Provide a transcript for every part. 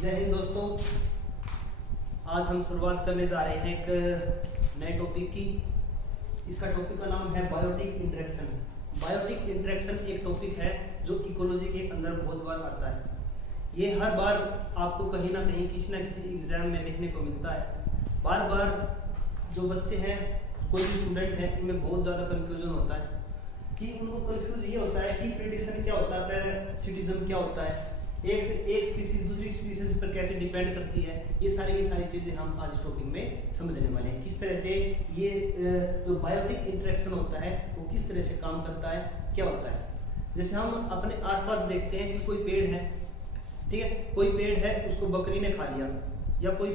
जय हिंद दोस्तों। आज हम शुरुआत करने जा रहे हैं एक नए टॉपिक की। इसका टॉपिक का नाम है बायोटिक इंटरेक्शन। बायोटिक इंटरेक्शन एक टॉपिक है जो इकोलॉजी के अंदर बहुत बार आता है। ये हर बार आपको कहीं ना कहीं किसी ना किसी एग्जाम में देखने को मिलता है। बार बार जो बच्चे हैं, कोई भी स्टूडेंट है, इनमें बहुत ज़्यादा कन्फ्यूजन होता है कि उनको कन्फ्यूज ये होता है कि प्रेडिक्शन क्या होता है, पैरासिटिज्म क्या होता है, एक स्पीसीज दूसरी स्पीसीज पर कैसे डिपेंड करती है। ये सारी चीजें हम आज टॉपिक में समझने वाले हैं। किस तरह से ये जो बायोटिक इंटरेक्शन होता है वो किस तरह से काम करता है, क्या होता है। जैसे हम अपने आसपास देखते हैं कि कोई पेड़ है, ठीक है, कोई पेड़ है, उसको बकरी ने खा लिया, या कोई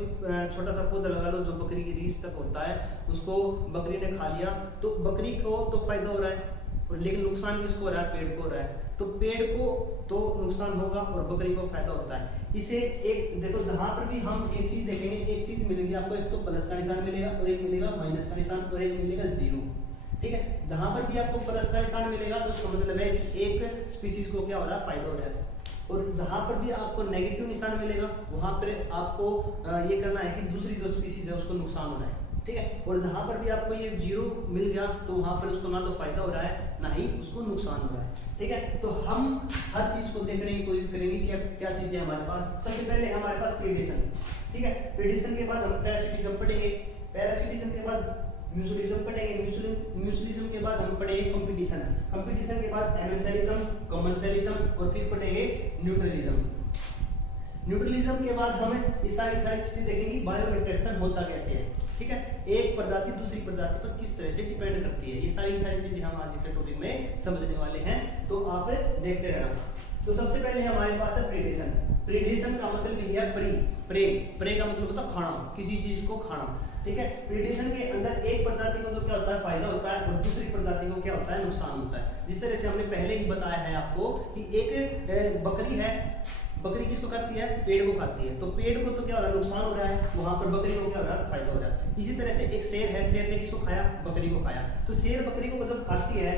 छोटा सा पौधा लगा लो जो बकरी की रीछ तक होता है, उसको बकरी ने खा लिया, तो बकरी को तो फायदा हो रहा है, लेकिन नुकसान किसको हो रहा है, पेड़ को हो रहा है। तो पेड़ को तो नुकसान होगा और बकरी को फायदा होता है। इसे एक देखो, जहां पर भी हम एक चीज देखेंगे, एक चीज मिलेगी आपको, एक तो प्लस का निशान मिलेगा और एक मिलेगा माइनस का निशान और एक मिलेगा जीरो, ठीक है। जहां पर भी आपको प्लस का निशान मिलेगा तो उसका मतलब है कि एक स्पीसीज को क्या हो रहा है, फायदा हो रहा है। और जहां पर भी आपको नेगेटिव निशान मिलेगा वहां पर आपको ये करना है कि दूसरी जो स्पीसीज है उसको नुकसान हो रहा है, ठीक है। और जहां पर भी आपको ये जीरो मिल गया तो वहां पर उसको ना तो फायदा हो रहा है ना ही उसको नुकसान हो रहा है, ठीक है। तो हम हर चीज को देखने की कोशिश करेंगे कि क्या चीजें हमारे पास। सबसे पहले हमारे पास प्रेडिक्शन, ठीक है। प्रेडिक्शन के बाद हम पैरासिटिज्म पढ़ेंगे, पैरासिटिज्म के बाद म्यूचुअलिज्म पढ़ेंगे, म्यूचुअलिज्म के बाद हम पढ़ेंगे कंपटीशन, कंपटीशन के बाद एमेंशियलिज्म, कॉमर्शियलिज्म और फिर पढ़ेंगे न्यूट्रलिज्म। न्यूट्रलिज्म के बाद हम ये सारी चीजें देखेंगे बायो इंटरेक्शन होता कैसे है, ठीक है। एक प्रजाति दूसरी प्रजाति पर किस तरह से डिपेंड करती है। ये सारी चीजें हम आज के टॉपिक में समझने वाले हैं, तो आप देखते रहना। तो सबसे पहले हमारे पास है प्रेडेशन। प्रेडेशन का मतलब भी है प्रे का मतलब होता है खाना, किसी चीज को खाना, ठीक है। प्रेडेशन के अंदर एक प्रजाति को तो क्या होता है, फायदा होता है, और दूसरी प्रजाति को क्या होता है, नुकसान होता है। जिस तरह से हमने पहले ही बताया है आपको कि एक बकरी है, बकरी किसको खाती है, पेड़ को खाती है, तो पेड़ को तो क्या हो रहा है, नुकसान हो रहा है, वहां पर बकरी को क्या हो रहा है, फायदा हो रहा है। इसी तरह से एक शेर है, शेर ने किसको खाया, बकरी को खाया, तो शेर बकरी को जब खाती है,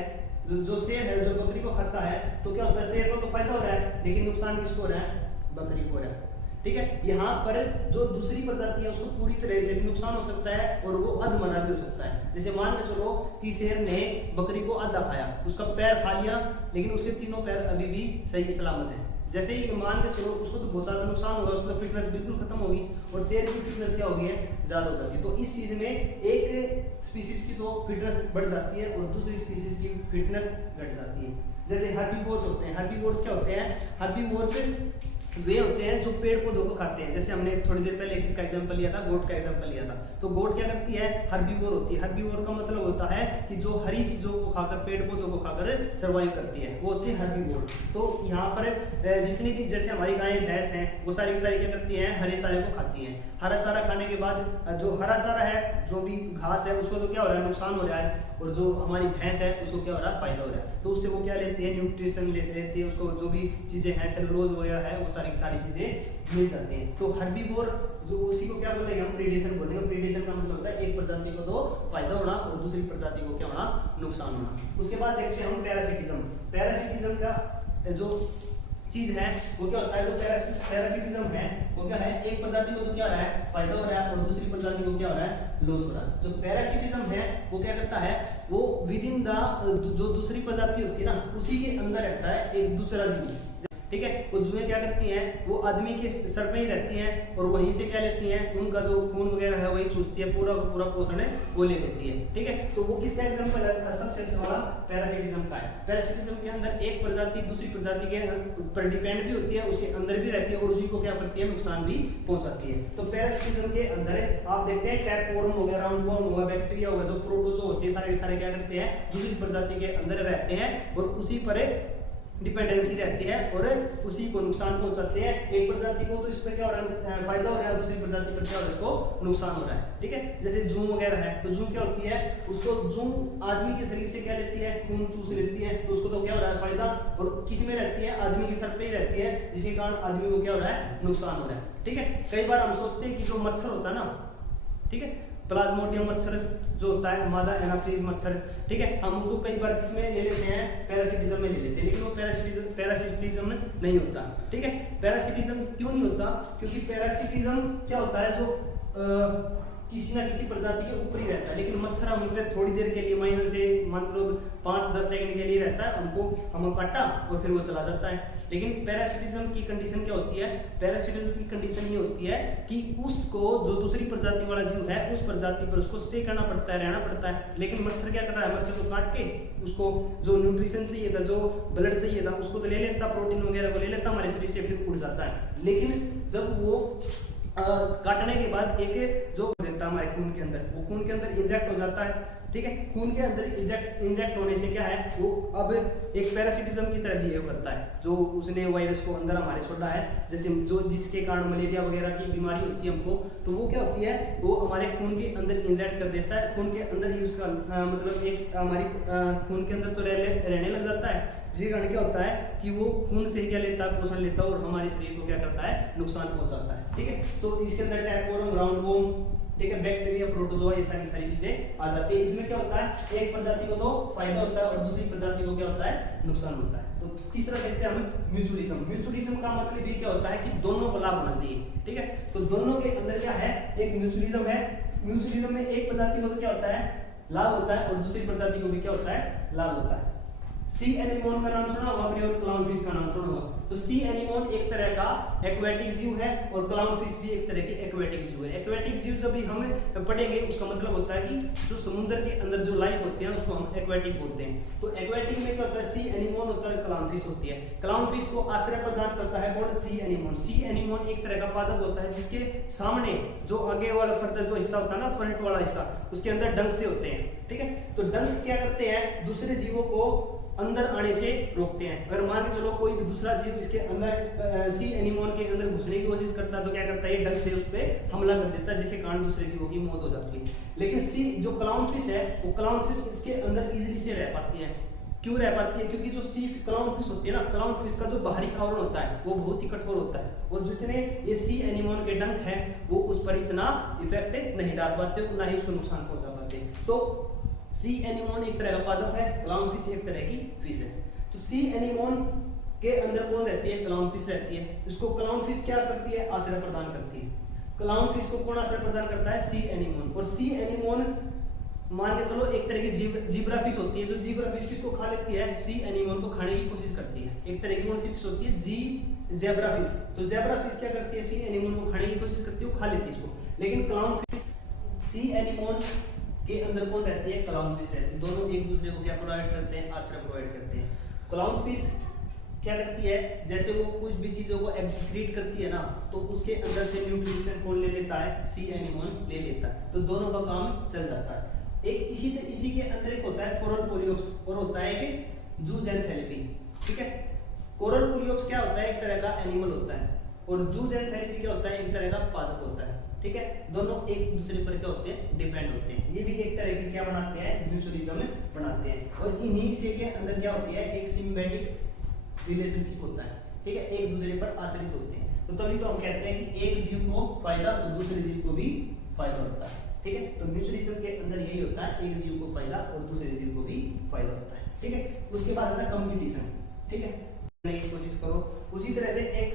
जो शेर है जो बकरी को खाता है, तो क्या होता है, शेर को तो फायदा हो रहा है, लेकिन नुकसान किसको हो रहा है, बकरी को हो रहा है, ठीक है। यहाँ पर जो दूसरी प्रजाति है उसको पूरी तरह से नुकसान हो सकता है और वो अधमरा भी हो सकता है। जैसे मान के चलो कि शेर ने बकरी को आधा खाया, उसका पैर खा लिया, लेकिन उसके तीनों पैर अभी भी सही सलामत है। जैसे ही मान के चलो उसको तो बहुत ज्यादा नुकसान होगा, उसकी फिटनेस बिल्कुल खत्म होगी, और शेर की फिटनेस क्या होगी, ज्यादा हो जाती है। तो इस चीज में एक स्पीसीज की तो फिटनेस बढ़ जाती है और दूसरी स्पीसीज की फिटनेस घट जाती है। जैसे हर्बीवोर्स होते हैं, हर्बीवोर्स क्या होते हैं, हर्बीवोर्स वे होते हैं जो पेड़ पौधों को खाते हैं। जैसे हमने थोड़ी देर पहले किसका एग्जांपल लिया था, गोट का एग्जांपल लिया था। तो गोट क्या करती है, हर्बीवोर होती है। हर्बीवोर का मतलब होता है कि जो हरी चीजों को खाकर, पेड़ पौधों को खाकर सर्वाइव करती है, वो होती है हर्बीवोर। तो यहाँ पर जितनी भी, जैसे हमारी गाय भैंस हैं, वो सारी की सारी क्या करती हैं, हरे चारे को खाती हैं। हरा चारा खाने के बाद जो हरा चारा है, जो भी घास है, उसको तो क्या हो रहा है, नुकसान हो रहा है, और जो हमारी भैंस है उसको क्या हो रहा है, फायदा हो रहा है। तो उससे वो क्या लेती है, न्यूट्रिशन लेती रहती है, उसको जो भी चीजें हैं, सेलुलोज वगैरह है, वो सारी चीजें मिल जाती हैं। तो हर्बीवोर जो उसी को क्या बोलेंगे, हम प्रेडेशन बोलेंगे। प्रेडेशन का मतलब होता है एक प्रजाति को तो फायदा होना और दूसरी प्रजाति को क्या होना, नुकसान होना। उसके बाद देखते हैं हम पैरासिटिज्म। पैरासिटिज्म का जो चीज है वो क्या होता है, जो पैरासिटिज्म है वो क्या है, एक प्रजाति को तो क्या हो रहा है, फायदा हो रहा है, और दूसरी प्रजाति को क्या हो रहा है, लॉस हो रहा है। जो पैरासिटिज्म है वो क्या करता है, वो विद इन द जो दूसरी प्रजाति होती है ना, उसी के अंदर रहता है एक दूसरा जीव, ठीक है। वो जुएं क्या करती हैं, वो आदमी के सर पे ही रहती हैं और वहीं से क्या लेती हैं, उनका जो खून वगैरह है वही चूसती है, पूरा पूरा पोषण है वो ले लेती है, ठीक है। तो वो किसका एग्जांपल है, सबसे अच्छा वाला पैरासिटिज्म का है। पैरासिटिज्म के अंदर एक प्रजाति दूसरी प्रजाति के पर डिपेंड भी होती है, उसके अंदर भी रहती है और उसी को क्या करती है, नुकसान भी पहुंचाती है। तो पैरासिटिज्म के अंदर आप देखते हैं टैपवॉर्म हो गया, राउंडवॉर्म होगा, बैक्टीरिया होगा, जो प्रोटोजो होते हैं, सारे क्या करते हैं, दूसरी प्रजाति के अंदर रहते हैं और उसी पर डिपेंडेंसी रहती है और उसी को नुकसान पहुंचाते हैं। एक प्रजाति को तो इस पर क्या हो रहा है, फायदा हो रहा है, दूसरी प्रजाति पर क्या हो रहा है, इसको नुकसान हो रहा है, ठीक है। जैसे जूं वगैरह है, तो जूं क्या होती है, उसको जूं आदमी के शरीर से क्या लेती है, खून चूस लेती है, तो उसको तो क्या हो रहा है, फायदा, और किस में रहती है, आदमी के सर पे ही रहती है, जिसके कारण आदमी को क्या हो रहा है, नुकसान हो रहा है, ठीक है। कई बार हम सोचते हैं कि जो मच्छर होता है ना, ठीक है, प्लाज्मोडियम मच्छर जो होता है, मादा एनाफिलीज मच्छर, ठीक है, हम उनको कई बार किसमें ले लेते हैं, पैरासिटिज्म में ले लेते हैं, लेकिन वो पैरासिटिज्म नहीं होता, ठीक है। पैरासिटिज्म क्यों नहीं होता, क्योंकि पैरासिटिज्म क्या होता है, जो किसी ना किसी प्रजाति के ऊपर ही रहता है, लेकिन मच्छर हम पे थोड़ी देर के लिए, माइनर से मतलब 5-10 सेकंड के लिए रहता है, हमको हम काटा और फिर वो चला जाता है। लेकिन पैरासिटिज्म की कंडीशन क्या होती है, पैरासिटिज्म की कंडीशन ये होती है कि उसको जो दूसरी प्रजाति वाला जीव है उस प्रजाति पर उसको स्टे करना पड़ता है, रहना पड़ता है। लेकिन मच्छर क्या कर रहा है, मच्छर को काट के उसको जो न्यूट्रिशन चाहिए था, जो ब्लड चाहिए था, उसको तो ले लेता, प्रोटीन वगैरह को ले लेता हमारे शरीर से, फिर उड़ जाता है। लेकिन जब वो काटने के बाद एक जो देता है हमारे खून के अंदर, वो खून के अंदर इंजेक्ट हो जाता है, ठीक है। खून के अंदर इंजेक्ट होने से क्या है, वो अब एक पैरासिटिज्म की तरह बिहेव करता है, जो उसने वायरस को अंदर हमारे छोड़ा है, जैसे जो जिसके कारण मलेरिया वगैरह की बीमारी होती है हमको, तो वो क्या होती है, वो हमारे खून के अंदर इंजेक्ट कर देता है, खून के अंदर ही उसका मतलब एक हमारी खून के अंदर तो रहने लग जाता है, जिसके कारण क्या होता है कि वो खून से क्या लेता है, पोषण लेता है और हमारे शरीर को क्या करता है, नुकसान पहुंचाता है, ठीक है। तो इसके अंदर टैपवॉर्म, राउंडवॉर्म, ठीक है, बैक्टीरिया, प्रोटोजोआ, ये सारी चीजें आ जाती है। इसमें क्या होता है, एक प्रजाति को तो फायदा होता है और दूसरी प्रजाति को क्या होता है, नुकसान होता है। तो तीसरा देखते हैं हम म्यूचुअलिज्म। म्यूचुअलिज्म का मतलब ये क्या होता है कि दोनों को लाभ होना चाहिए, ठीक है। तो दोनों के अंदर क्या है, एक म्यूचुअलिज्म है। म्यूचुअलिज्म में एक प्रजाति को तो क्या होता है, लाभ होता है और दूसरी प्रजाति को भी क्या होता है, लाभ होता है। सी एनीमोन का नाम सुना होगा आपने और क्लाउनफिश का नाम सुना होगा। तो सी एनीमोन एक तरह का एक्वेटिक जीव है और क्लाउनफिश भी एक तरह की एक्वेटिक जीव है। एक्वेटिक जीव जब भी हम पढ़ेंगे उसका मतलब होता है कि जो समुद्र के अंदर जो लाइफ होती है उसको हम एक्वेटिक बोलते हैं। तो एक्वेटिक में क्या होता है, सी एनीमोन होता है, क्लाउनफिश होती है। क्लाउनफिश को आश्रय प्रदान करता है कौन, सी एनीमोन। सी एनीमोन एक तरह का पादप होता है जिसके सामने जो आगे वाला फर्दर जो हिस्सा होता है ना, फ्रंट वाला हिस्सा, उसके अंदर डंक से होते हैं, ठीक है। तो डंक क्या करते हैं, दूसरे जीवों को अंदर आने से रोकते हैं। अगर मान के चलो कोई भी दूसरा जीव इसके अंदर सी एनीमोन के अंदर घुसने की कोशिश करता है तो क्या करता है, डंक से उस पे हमला कर देता है, जिसके कारण दूसरे जीवों की मौत हो जाती है। लेकिन सी जो क्लाउनफिश है, वो क्लाउनफिश इसके अंदर इजीली से रह पाती है। क्यों रह पाती है, क्योंकि जो सी क्लाउनफिश होती है ना, क्लाउनफिश का जो बाहरी आवरण होता है वो बहुत ही कठोर होता है और जितने ये सी एनीमोन के डंक है वो उस पर इतना इफेक्ट नहीं डाल पाते, ना ही उसको नुकसान पहुंचा पाते। तो सी एनीमोन एक तरह का पादप है, क्लाउनफिश एक तरह की फिश है। तो सी एनीमोन के अंदर कौन रहती है, क्लाउनफिश रहती है। इसको क्लाउनफिश क्या करती है, आश्रय प्रदान करती है। क्लाउनफिश को कौन आश्रय प्रदान करता है, सी एनीमोन। और सी एनीमोन मान के चलो एक तरह की जीब्रा फिश होती है, जो जीब्रा फिश किसको खा लेती है, सी एनीमोन को खाने की कोशिश करती है। एक तरह की कौन सी फिश होती है, जेब्रा फिश। तो जेब्रा फिश क्या करती है, सी एनीमोन को खाने की कोशिश करती है, वो खा लेती है इसको। लेकिन क्लाउनफिश, सी एनीमोन के अंदर कौन रहती है, क्लाउनफिश रहती है। दोनों एक दूसरे को क्या प्रोवाइड करते हैं, आश्रय प्रोवाइड करते हैं। क्लाउनफिश क्या करती है, जैसे वो कुछ भी चीजों को एक्सक्रीट करती है ना, तो उसके अंदर से न्यूट्रिशन कौन ले लेता है, सी एनीमोन ले लेता है। तो दोनों का काम चल जाता है। एक इसी के अंदर एक होता है कोरल पोलियोप्स और होता है एक जूजेंथैलेपी, ठीक है। कोरल पोलियोप्स क्या होता है, एक तरह का एनिमल होता है और जूजेंथैलेपी क्या होता है, एक तरह का पादप होता है, ठीक है। दोनों एक दूसरे पर क्या होते हैं, डिपेंड होते हैं। ये भी एक तरह की क्या बनाते हैं, म्यूचुअलिज्म बनाते हैं। और इन्हीं से के अंदर क्या होती है, एक सिम्बियोटिक रिलेशनशिप होता है, ठीक है, एक दूसरे पर आश्रित होते हैं। तो तभी तो हम कहते हैं कि एक जीव को फायदा तो दूसरे जीव को भी फायदा होता है, ठीक है। तो म्यूचुअलिज्म के अंदर यही होता है, एक जीव को फायदा और दूसरे जीव को भी फायदा होता है, ठीक है। उसके बाद आता है कंपटीशन, ठीक है, की कोशिश करो। उसी तरह से एक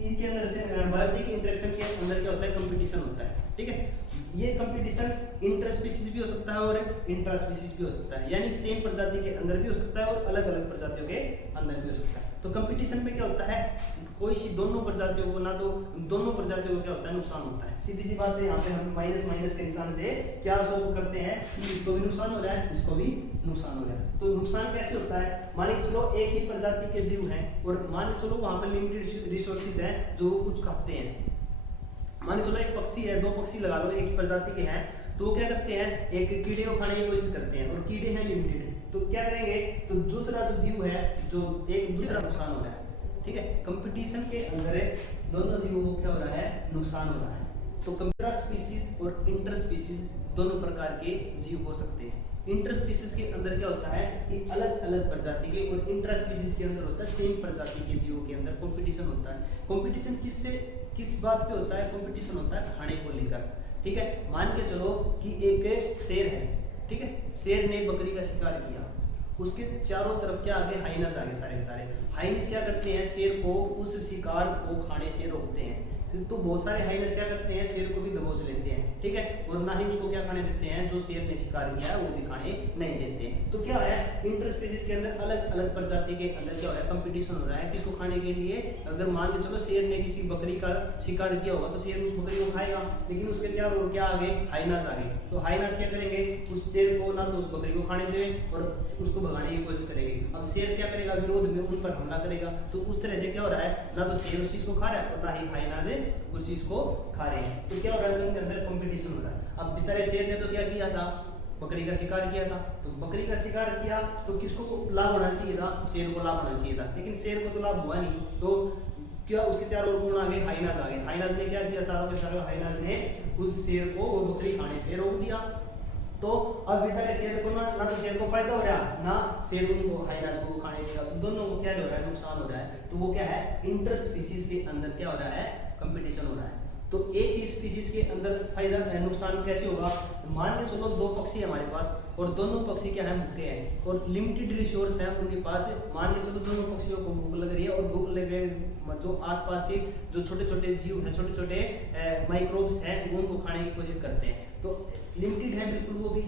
इनके अंदर से बायोटिक इंटरेक्शन के अंदर क्या होता है, कंपटीशन होता है, ठीक है। ये कंपटीशन इंटरस्पीसीज भी हो सकता है और इंट्रास्पीसीज भी हो सकता है, यानी सेम प्रजाति के अंदर भी हो सकता है और अलग अलग प्रजातियों के अंदर भी हो सकता है। तो कंपटीशन में क्या होता है, कोई सी दोनों प्रजातियों को ना तो दोनों प्रजातियों को क्या होता है, नुकसान होता है। सीधी सी बात है, यहाँ पे हम माइनस माइनस के निशान से क्या सोल्व करते हैं कि इसको भी नुकसान हो रहा है, इसको भी नुकसान हो रहा है। तो नुकसान कैसे होता है, मान के चलो एक ही प्रजाति के जीव हैं और मान के चलो वहां पर लिमिटेड रिसोर्सेज हैं जो वो कुछ खाते हैं। मान के चलो एक पक्षी है, दो पक्षी लगा लो एक ही प्रजाति के हैं, तो वो क्या करते हैं, एक कीड़े को खाने की कोशिश करते हैं और कीड़े हैं लिमिटेड, तो क्या करेंगे, तो दूसरा जो जीव है जो एक दूसरा नुकसान हो रहा है, ठीक है। कंपटीशन के अंदर दोनों जीवों को क्या हो रहा है, नुकसान हो रहा है। तो इंट्रा स्पीसीज और इंटर स्पीसीज दोनों प्रकार के जीव हो सकते हैं। इंटर स्पीसीज के अंदर क्या होता है कि अलग अलग प्रजाति के, और इंट्रा स्पीसीज के अंदर होता है सेम प्रजाति के जीवों के अंदर कंपटीशन होता है। कंपटीशन किस बात पे होता है, कंपटीशन होता है खाने को लेकर, ठीक है। मान के चलो कि एक शेर है, ठीक है, शेर ने बकरी का शिकार किया, उसके चारों तरफ क्या आगे हाइनस आगे सारे हाइनस क्या करते हैं, शेर को उस शिकार को खाने से रोकते हैं। तो बहुत सारे हाइनस क्या करते हैं, शेर को भी दबोच लेते हैं, ठीक है, और ना ही उसको क्या खाने देते हैं, जो शेर ने शिकार किया है वो भी खाने नहीं देते हैं। तो क्या है, इंटरस्पीसीज के अंदर अलग अलग प्रजाति के अंदर क्या हो रहा है, कंपटीशन हो रहा है किसको खाने के लिए। अगर मान के चलो शेर ने किसी बकरी का शिकार किया होगा तो शेर उस बकरी को खाएगा, लेकिन उसके चारों ओर क्या आगे हाइनास आगे, तो हाइनास क्या करेंगे, उस शेर को ना तो उस बकरी को खाने देंगे और उसको भगाने की कोशिश करेंगे। अब शेर क्या करेगा, विरोध में उन पर हमला करेगा। तो उस तरह से क्या हो रहा है, ना तो शेर उस चीज को खा रहा है और ना ही हाइनास उस चीज को खा रहे हैं। तो क्या हो रहा है, उनके अंदर कंपटीशन हो रहा है। अब बेचारे शेर ने तो क्या किया था, बकरी का शिकार किया था, तो बकरी का शिकार किया तो किसको लाभ होना चाहिए था, शेर को लाभ होना चाहिए था, लेकिन शेर को तो लाभ हुआ नहीं। तो क्या उसके चारों ओर कौन आगे, हाइनास आगे। हाइनास ने क्या किया, सारों के सारों हाइनास ने उस शेर को वो बकरी खाने से रोक दिया। तो अब बेचारे शेर को ना तो शेर को फायदा हो रहा है, ना शेर उनको हाइनास को खाने देगा, तो दोनों को क्या हो रहा है, नुकसान हो रहा है। तो वो क्या है, इंटर स्पीसीज के अंदर क्या हो रहा है, कंपटीशन हो रहा है। तो एक ही स्पीसीज के अंदर फायदा नुकसान कैसे होगा, मान के चलो दो पक्षी है हमारे पास और दोनों पक्षी क्या है, भूखे हैं और लिमिटेड रिसोर्स है उनके पास। मान के चलो दोनों पक्षियों को भूख लग रही है और भूख लग रही है, जो आसपास के जो छोटे छोटे जीव हैं, छोटे छोटे माइक्रोब्स हैं, वो उनको खाने की कोशिश करते हैं। तो लिमिटेड है बिल्कुल वो भी,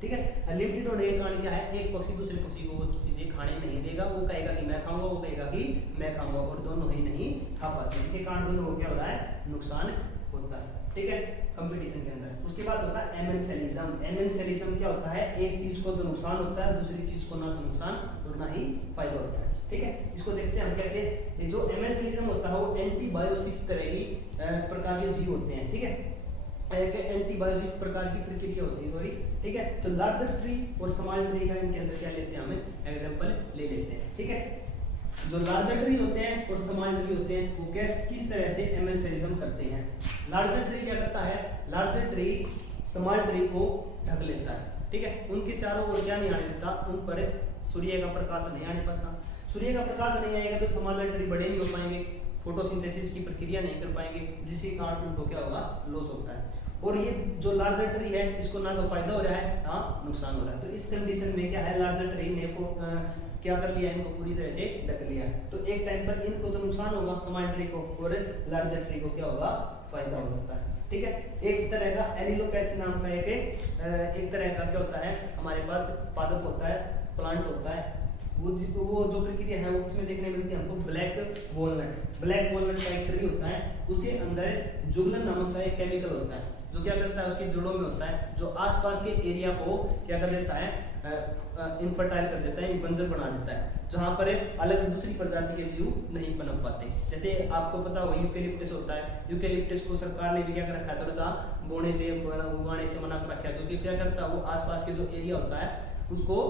ठीक है। लिमिटेड होने के कारण क्या है, एक पक्षी दूसरे पक्षी को वो चीजें खाने नहीं देगा, वो कहेगा कि मैं खाऊंगा, वो कहेगा कि मैं खाऊंगा, और दोनों ही नहीं खा पाते, इसी कारण दोनों को क्या हो रहा है, नुकसान होता है, ठीक है, कंपटीशन के अंदर। उसके बाद होता है एमेंसेलिज्म। एमेंसेलिज्म क्या होता है, एक चीज को तो नुकसान होता है, दूसरी चीज को ना तो नुकसान और ना ही फायदा होता है, ठीक है। इसको देखते हैं हम कैसे। जो एमेंसेलिज्म होता है वो एंटीबायोसिस तरह की प्रकार के जीव होते हैं, ठीक है, एंटीबायोसिस प्रकार की प्रक्रिया होती है, सॉरी, ठीक है। तो लार्जर ट्री और स्मॉल ट्री का इनके अंदर क्या लेते हैं, हमें एग्जांपल ले लेते हैं, ठीक है। जो लार्जर ट्री होते हैं और स्मॉल ट्री होते हैं वो किस तरह से एमेंसेलिज्म करते हैं। लार्जर ट्री क्या करता है, लार्जर ट्री स्मॉल ट्री को ढक लेता है, ठीक है, उनके चारों ओर क्या नहीं आने देता, उन पर सूर्य का प्रकाश नहीं आने पाता। सूर्य का प्रकाश नहीं आएगा तो स्मॉल ट्री बड़े नहीं हो पाएंगे, फोटोसिंथेसिस की प्रक्रिया नहीं कर पाएंगे, जिसके कारण उनको क्या होगा, लॉस होता है। और ये जो लार्जर ट्री है इसको ना तो फायदा हो रहा है ना नुकसान हो रहा है। तो इस कंडीशन में क्या है, लार्जर ट्री ने क्या कर लिया, इनको पूरी तरह से ढक लिया। तो एक टाइम पर इनको तो नुकसान होगा स्मॉल ट्री को, और लार्जर ट्री को क्या होगा, फायदा हो सकता है, ठीक है। एक तरह का एलिलोपैथी नाम का एक तरह का क्या होता है, हमारे पास पादप होता है, प्लांट होता है, वो जो प्रक्रिया है वो किसमें देखने मिलती है हमको, ब्लैक वॉलनट। ब्लैक वॉलनट का एक ट्री होता है, उसके अंदर जुगलन नामक का एक केमिकल होता है जो क्या करता है, उसकी जड़ों में होता है, जो आसपास के एरिया को क्या कर देता है, इनफर्टाइल कर देता है, बंजर बना देता है, जहां पर अलग दूसरी प्रजाति के जीव नहीं पनप पाते। जैसे आपको पता होगा यूकेलिप्टस होता है, यूकेलिप्टस को सरकार ने भी क्या कर रखा है, थोड़ा सा बोने से उगाने से मना कर रखा है, क्योंकि क्या करता है वो आसपास के जो एरिया होता है उसको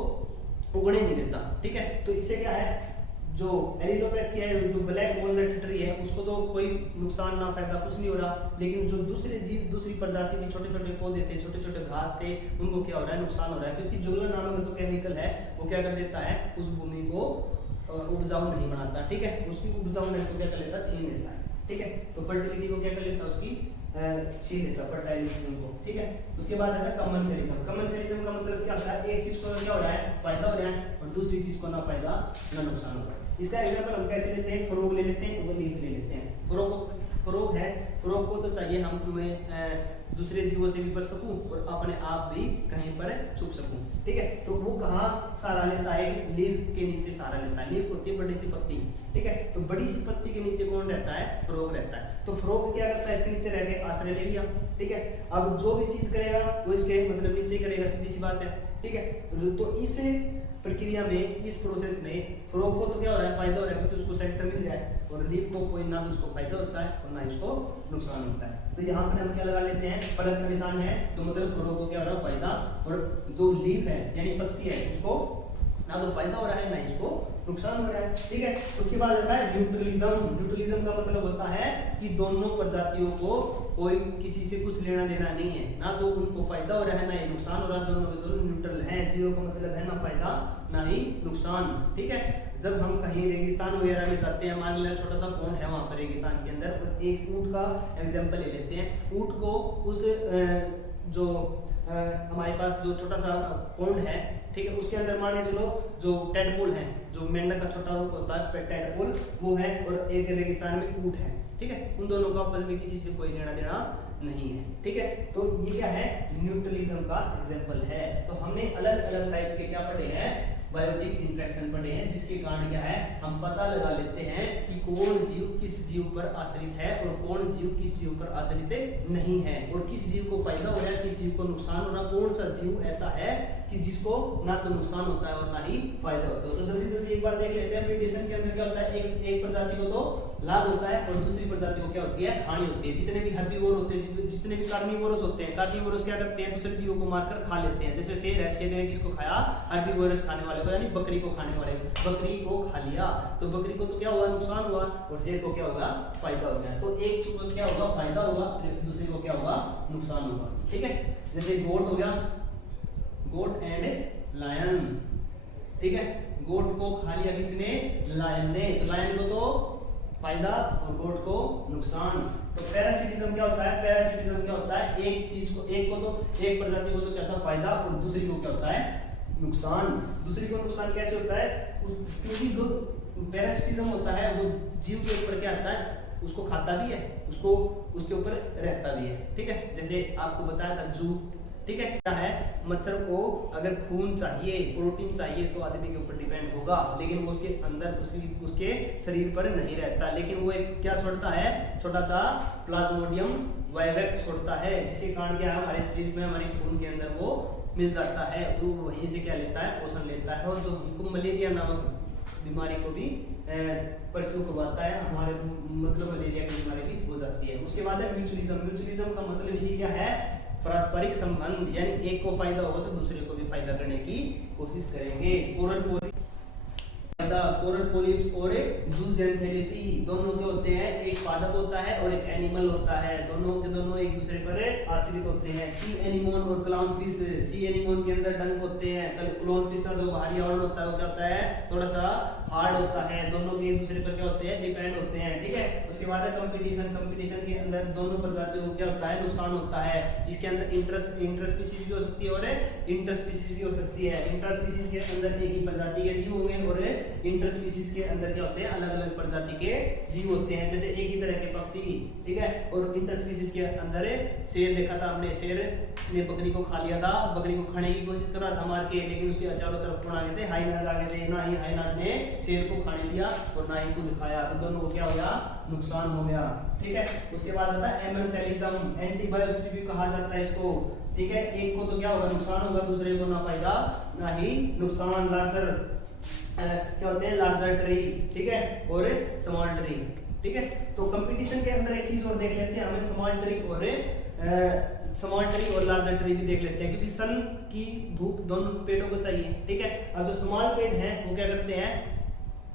उगने नहीं देता, ठीक है। तो इससे क्या है, जो एलिलोपैथी है, जो ब्लैक वॉलनट ट्री है, उसको तो कोई नुकसान ना फायदा कुछ नहीं हो रहा, लेकिन जो दूसरे जीव दूसरी प्रजाति के छोटे छोटे पौधे थे, छोटे छोटे घास थे, उनको क्या हो रहा है, नुकसान हो रहा है, क्योंकि जुगलन नामक जो केमिकल है वो क्या कर देता है, उस भूमि को उपजाऊ नहीं बनाता, ठीक है, उसकी उपजाऊनेस को क्या कर लेता, छीन लेता है, ठीक है। तो फर्टिलिटी को क्या कर लेता, उसकी छीन लेता, फर्टाइलिटी को, ठीक है। उसके बाद है कमेंसलिज्म। कमेंसलिज्म का मतलब क्या होता है, एक चीज को क्या हो रहा है, फायदा हो रहा है, और दूसरी चीज को ना फायदा ना नुकसान हो रहा है। इसका एग्जांपल हम कैसे लेते हैं, फ्रॉग ले लेते हैं, लीफ ले लेते हैं। फ्रॉग है, फ्रॉग को तो चाहिए मैं दूसरे जीवों से भी बच सकूं और अपने आप भी कहीं पर छुप सकूं, ठीक है। तो वो कहाँ सहारा लेता है, लीफ के नीचे सहारा लेता है। लीफ होती है बड़ी सी पत्ती, ठीक है, तो बड़ी सी पत्ती के नीचे कौन रहता है, फ्रॉग रहता है। तो फ्रॉग क्या करता है, इसके नीचे रह के आश्रय ले लिया, ठीक है। अब जो भी चीज करेगा वो इसके मतलब नीचे करेगा, सीधी सी बात है, ठीक है। तो इस प्रक्रिया में, इस प्रोसेस में फ्रॉग को तो क्या हो रहा है, फायदा हो रहा है, क्योंकि उसको सेक्टर मिल रहा है, और लीफ को कोई ना तो उसको फायदा होता है और ना इसको नुकसान होता है। तो यहाँ पर हम क्या लगा लेते हैं, प्लस का निशान है, तो मतलब फ्रॉग को क्या हो रहा है, फायदा, और जो लीफ है यानी पत्ती है उसको ना तो फायदा हो रहा है ना इसको नुकसान हो रहा है, ठीक है। उसके बाद आता है न्यूट्रलिज्म। न्यूट्रलिज्म का मतलब होता है कि दोनों प्रजातियों को कोई किसी से कुछ लेना देना नहीं है, ना तो उनको फायदा हो रहा है ना ये नुकसान हो रहा है, दोनों के दोनों न्यूट्रल हैं, जीरो का मतलब है ना फायदा ना ही नुकसान। ठीक है, जब हम कहीं रेगिस्तान वगैरह में जाते हैं, मान लिया छोटा सा पॉन्ड है वहां पर रेगिस्तान के अंदर, और एक ऊंट का एग्जांपल ले लेते हैं। ऊंट को उस जो हमारे पास जो छोटा सा पॉन्ड है, ठीक है, उसके अंदर मान के चलो जो टेडपोल है, जो मेंढक का छोटा रूप होता है टेडपोल, वो है, और एक रेगिस्तान में ऊंट है। ठीक है, उन दोनों का आपस में किसी से कोई लेना देना नहीं है। ठीक है, तो ये क्या है, न्यूट्रलिज्म का एग्जांपल है। तो हमने अलग अलग टाइप के क्या पढ़े हैं, बायोटिक इंटरेक्शन पढ़े हैं, जिसके कारण क्या है, हम पता लगा लेते हैं कि कौन जीव किस जीव पर आश्रित है और कौन जीव किस जीव पर आश्रित नहीं है, और किस जीव को फायदा हो रहा है, किस जीव को नुकसान हो रहा है, कौन सा जीव ऐसा है कि जिसको ना तो नुकसान होता है और ना ही फायदा होता है। तो जल्दी जल्दी एक बार देख लेते हैं। मेडिसिन के अंदर क्या होता है, एक प्रजाति को तो लाभ होता है और दूसरी प्रजाति को क्या होती है, हानि होती है। जितने भी हर्बीवोर होते हैं, जितने भी कार्निवोरस होते हैं, कार्निवोरस क्या करते हैं, दूसरे जीवों को मारकर खा लेते हैं। जैसे शेर है, शेर ने किसको खाया, हर्बीवोरस खाने वाले को, यानी बकरी को खाने वाले, बकरी को खा लिया, तो बकरी को तो क्या हुआ, नुकसान हुआ, और शेर को क्या होगा, फायदा हो गया। तो एक चीज को क्या होगा, फायदा होगा, दूसरे को क्या होगा, नुकसान होगा। ठीक है, जैसे गोट हो गया, गोट एंड लायन। ठीक है, गोट को खा लिया किसने, लायन ने, तो लायन को तो फायदा और गोट को नुकसान। तो पैरासिटिज्म क्या होता है, पैरासिटिज्म क्या होता है, एक चीज को, एक प्रजाति को तो क्या था, फायदा, और दूसरी को क्या होता है, नुकसान। दूसरी को नुकसान कैसे होता है, क्योंकि जो पैरासिटिज्म होता है वो जीव के ऊपर क्या आता है, उसको खाता भी है, उसको उसके ऊपर रहता भी है। ठीक है, जैसे आपको बताया था जू। ठीक है, क्या है, मच्छर को अगर खून चाहिए, प्रोटीन चाहिए, तो आदमी के ऊपर डिपेंड होगा, लेकिन वो उसके अंदर उसके शरीर पर नहीं रहता, लेकिन वो एक क्या छोड़ता है, छोटा सा प्लाज्मोडियम वाइवेक्स छोड़ता है, जिसके कारण क्या है, हमारे शरीर में, हमारे खून के अंदर वो मिल जाता है, वो वहीं से क्या लेता है, पोषण लेता है, और जो हमको मलेरिया नामक बीमारी को भी परसू करवाता है, हमारे मतलब मलेरिया की बीमारी भी हो जाती है। उसके बाद है म्यूचुअलिज्म। म्यूचुअलिज्म का मतलब ही क्या है, पारस्परिक संबंध, यानी एक को फायदा होगा तो दूसरे को भी फायदा करने की कोशिश करेंगे। कोरल पोलिप्स और जूजेंथेलिटी दोनों के होते हैं, एक पादप होता है और एक एनिमल होता है, दोनों के दोनों एक दूसरे पर आश्रित होते हैं। सी एनिमोन और क्लाउन फिश, सी एनिमोन के अंदर डंक होते हैं, क्लाउन फिश का जो बाहरी आवरण होता है वो क्या होता है, थोड़ा सा हार्ड होता है, दोनों के एक दूसरे पर क्या होते हैं, डिपेंड होते हैं। ठीक है, उसके बाद है कंपटीशन। कंपटीशन के अंदर दोनों प्रजातियों को क्या होता है, नुकसान होता है। इसके अंदर इंटर स्पीशीज भी हो सकती है और इंटर स्पीशीज भी हो सकती है। इंटर स्पीशीज के अंदर एक ही प्रजाति के जीव होंगे और इंटर स्पीशीज के अंदर क्या होते हैं, अलग अलग प्रजाति के जीव होते हैं, जैसे एक ही तरह के पक्षी। ठीक है, और इंटर स्पीशीज के अंदर शेर देखा था हमने, शेर ने बकरी को खा लिया था, बकरी को खाने की कोशिश कर रहा था मार के, लेकिन उसके चारों तरफ कौन आ गए थे, हाइनाज आ गए थे, ना ही हाइनाज ने शेर को खाने लिया और ना ही खुद खाया, तो दोनों को क्या हो गया, नुकसान हो गया। ठीक है, उसके बाद आता है एमेंसेलिज्म, एंटीबायोसिस भी कहा जाता है इसको। ठीक है, एक को तो क्या होगा, नुकसान होगा, दूसरे को ना फायदा ना ही नुकसान। लार्जर क्या होते हैं, लार्जर ट्री, ठीक है, और स्मॉल ट्री। ठीक है, तो कंपटीशन के अंदर एक चीज और देख लेते हैं, हमें स्मॉल ट्री और लार्जर ट्री भी देख लेते हैं, क्योंकि सन की धूप दोनों पेड़ों को चाहिए। ठीक है, अब जो स्मॉल पेड़ है वो क्या करते हैं,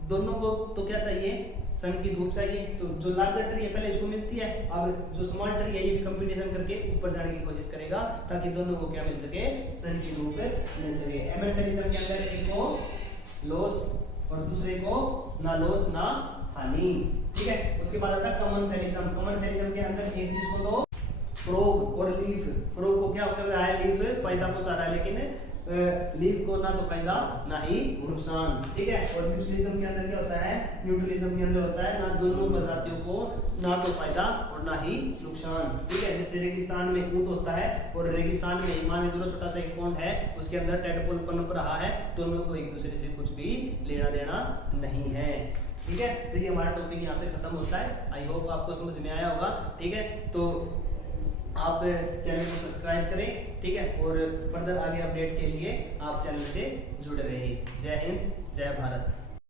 दोनों को तो क्या चाहिए, सन की धूप चाहिए, तो जो लार्जर ट्री है पहले इसको मिलती है, अब जो स्मॉल ट्री है ये भी कंपटीशन करके ऊपर जाने की कोशिश करेगा, ताकि दोनों को क्या मिल सके, सन की धूप मिल सके। एमेंसेलिज्म के अंदर एक को लॉस और दूसरे को ना लॉस ना हानि। ठीक है, उसके बाद आता है कॉमनसेलिज्म। कॉमनसेलिज्म के अंदर एक चीज को तो फ्रॉग और लीफ, फ्रॉग को क्या कर रहा है, लीफ फायदा पहुंचा रहा है, लेकिन लीफ को ना तो फायदा ना ही नुकसान। ठीक है, और म्यूचुअलिज्म के अंदर क्या होता है, म्यूचुअलिज्म के अंदर होता है ना दोनों प्रजातियों को ना तो फायदा और ना ही नुकसान। ठीक है, जैसे रेगिस्तान में ऊंट होता है और रेगिस्तान में मान लीजिए छोटा सा एक पॉन्ड है, उसके अंदर टेडपोल पनप रहा है, दोनों को एक दूसरे से कुछ भी लेना देना नहीं है। ठीक है, तो ये हमारा टॉपिक यहाँ पे खत्म होता है। आई होप आपको समझ में आया होगा। ठीक है, तो आप चैनल को सब्सक्राइब करें। ठीक है, और फर्दर आगे अपडेट के लिए आप चैनल से जुड़े रहिए। जय हिंद, जय भारत।